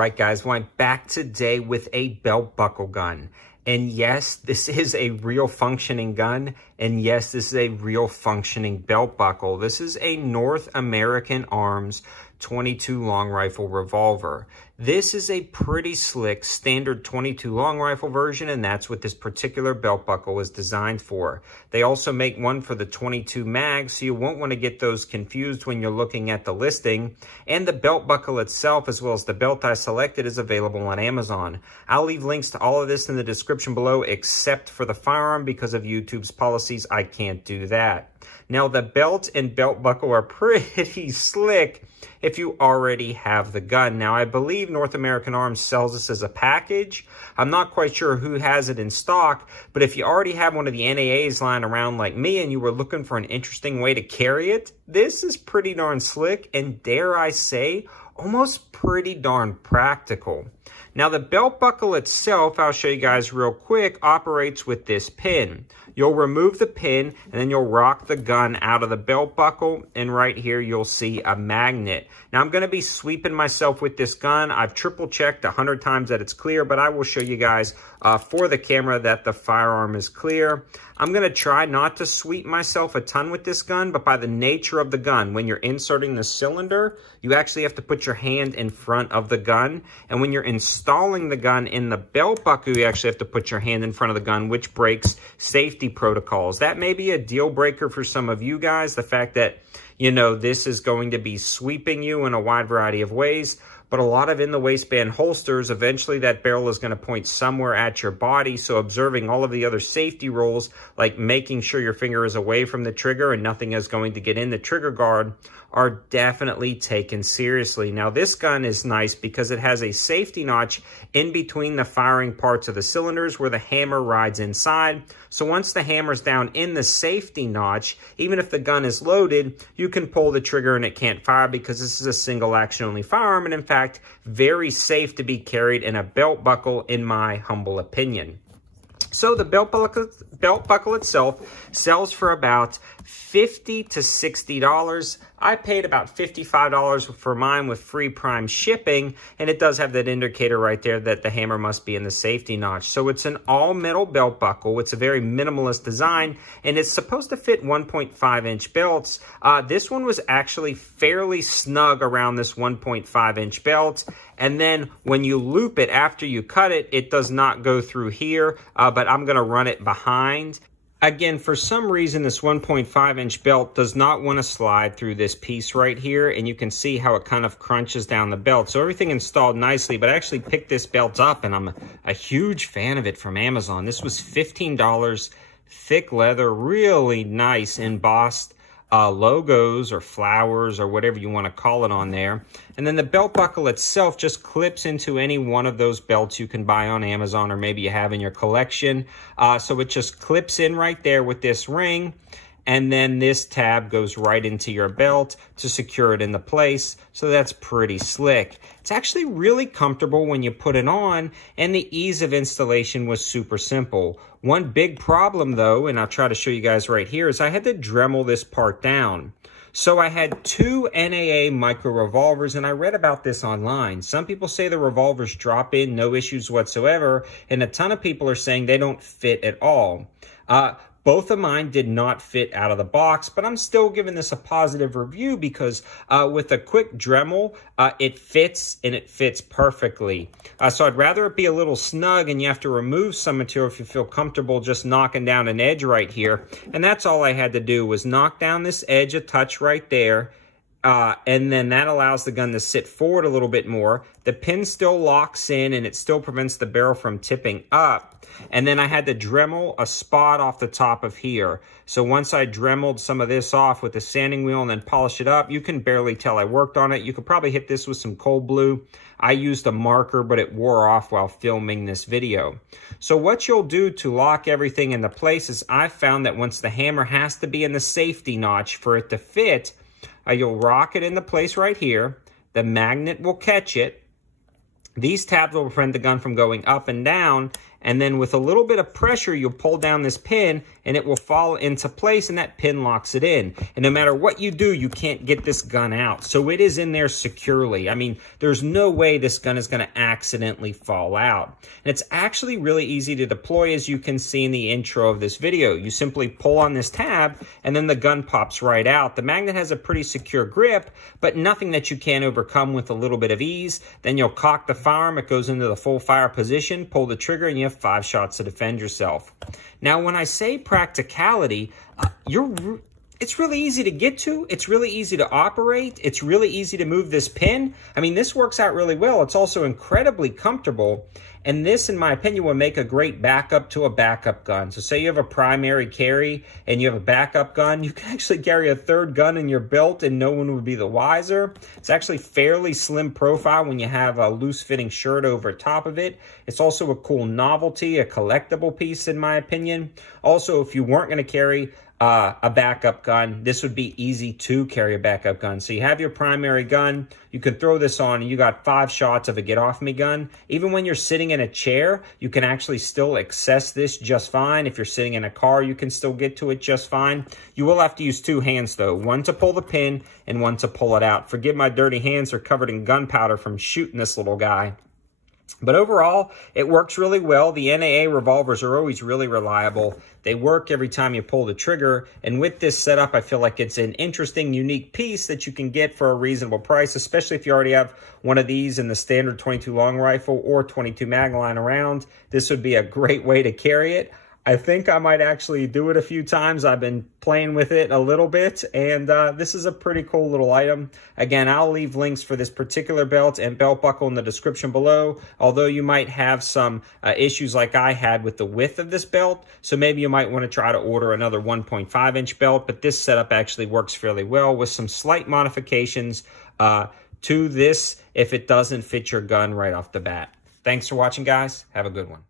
right, guys, well, I'm back today with a belt buckle gun. And yes, this is a real functioning gun. And yes, this is a real functioning belt buckle. This is a North American Arms 22 long rifle revolver. This is a pretty slick standard 22 long rifle version, and that's what this particular belt buckle is designed for. They also make one for the 22 mag, so you won't want to get those confused when you're looking at the listing. And the belt buckle itself, as well as the belt I selected, is available on Amazon. I'll leave links to all of this in the description below, except for the firearm. Because of YouTube's policies, I can't do that. Now, the belt and belt buckle are pretty slick if you already have the gun. Now, I believe North American Arms sells this as a package. I'm not quite sure who has it in stock, but if you already have one of the NAAs lying around like me and you were looking for an interesting way to carry it, this is pretty darn slick and, dare I say, almost pretty darn practical. Now, the belt buckle itself, I'll show you guys real quick, operates with this pin. You'll remove the pin, and then you'll rock the gun out of the belt buckle, and right here you'll see a magnet. Now, I'm going to be sweeping myself with this gun. I've triple checked 100 times that it's clear, but I will show you guys for the camera that the firearm is clear. I'm going to try not to sweep myself a ton with this gun, but by the nature of the gun, when you're inserting the cylinder, you actually have to put your hand in front of the gun. And when you're installing the gun in the belt buckle, you actually have to put your hand in front of the gun, which breaks safety protocols. That may be a deal breaker for some of you guys, the fact that, you know, this is going to be sweeping you in a wide variety of ways. But a lot of in-the-waistband holsters, eventually that barrel is going to point somewhere at your body. So observing all of the other safety rules, like making sure your finger is away from the trigger and nothing is going to get in the trigger guard, are definitely taken seriously. Now, this gun is nice because it has a safety notch in between the firing parts of the cylinders where the hammer rides inside. So once the hammer's down in the safety notch, even if the gun is loaded, you can pull the trigger and it can't fire because this is a single action only firearm, and in fact, very safe to be carried in a belt buckle, in my humble opinion. So the belt buckle itself sells for about $50 to $60. I paid about $55 for mine with free prime shipping, and it does have that indicator right there that the hammer must be in the safety notch. So it's an all-metal belt buckle. It's a very minimalist design, and it's supposed to fit 1.5-inch belts. This one was actually fairly snug around this 1.5-inch belt, and then when you loop it after you cut it, it does not go through here, but I'm going to run it behind. Again, for some reason, this 1.5-inch belt does not want to slide through this piece right here, and you can see how it kind of crunches down the belt. So everything installed nicely, but I actually picked this belt up, and I'm a huge fan of it from Amazon. This was $15, thick leather, really nice embossed logos or flowers or whatever you want to call it on there. And then the belt buckle itself just clips into any one of those belts you can buy on Amazon or maybe you have in your collection. So it just clips in right there with this ring. And then this tab goes right into your belt to secure it into place. So that's pretty slick. It's actually really comfortable when you put it on, and the ease of installation was super simple. One big problem though, and I'll try to show you guys right here, is I had to Dremel this part down. So I had two NAA micro revolvers, and I read about this online. Some people say the revolvers drop in, no issues whatsoever, and a ton of people are saying they don't fit at all. Both of mine did not fit out of the box, but I'm still giving this a positive review because with a quick Dremel, it fits, and it fits perfectly. So I'd rather it be a little snug and you have to remove some material if you feel comfortable just knocking down an edge right here. And that's all I had to do was knock down this edge a touch right there. And then that allows the gun to sit forward a little bit more. The pin still locks in and it still prevents the barrel from tipping up. And then I had to Dremel a spot off the top of here. So once I Dremeled some of this off with the sanding wheel and then polish it up, you can barely tell I worked on it. You could probably hit this with some cold blue. I used a marker, but it wore off while filming this video. So what you'll do to lock everything into place is I found that once the hammer has to be in the safety notch for it to fit, you'll rock it into place right here. The magnet will catch it. These tabs will prevent the gun from going up and down. and then with a little bit of pressure, you'll pull down this pin and it will fall into place, and that pin locks it in. And no matter what you do, you can't get this gun out. So it is in there securely. I mean, there's no way this gun is going to accidentally fall out. And it's actually really easy to deploy, as you can see in the intro of this video. You simply pull on this tab and then the gun pops right out. The magnet has a pretty secure grip, but nothing that you can't overcome with a little bit of ease. Then you'll cock the firearm, it goes into the full fire position, pull the trigger, and you have 5 shots to defend yourself. Now, when I say practicality, it's really easy to get to. It's really easy to operate. It's really easy to move this pin. I mean, this works out really well. It's also incredibly comfortable. And this, in my opinion, will make a great backup to a backup gun. So say you have a primary carry and you have a backup gun, you can actually carry a third gun in your belt and no one would be the wiser. It's actually fairly slim profile when you have a loose-fitting shirt over top of it. It's also a cool novelty, a collectible piece, in my opinion. Also, if you weren't going to carry a backup gun, this would be easy to carry a backup gun. So you have your primary gun, you can throw this on and you got 5 shots of a get off me gun. Even when you're sitting in a chair, you can actually still access this just fine. If you're sitting in a car, you can still get to it just fine. You will have to use 2 hands though, one to pull the pin and one to pull it out. Forgive my dirty hands, they're covered in gunpowder from shooting this little guy. But overall, it works really well. The NAA revolvers are always really reliable. They work every time you pull the trigger. And with this setup, I feel like it's an interesting, unique piece that you can get for a reasonable price, especially if you already have one of these in the standard 22 long rifle or 22 mag line around. This would be a great way to carry it. I think I might actually do it a few times. I've been playing with it a little bit, and this is a pretty cool little item. Again, I'll leave links for this particular belt and belt buckle in the description below, although you might have some issues like I had with the width of this belt, so maybe you might want to try to order another 1.5-inch belt, but this setup actually works fairly well with some slight modifications to this if it doesn't fit your gun right off the bat. Thanks for watching, guys. Have a good one.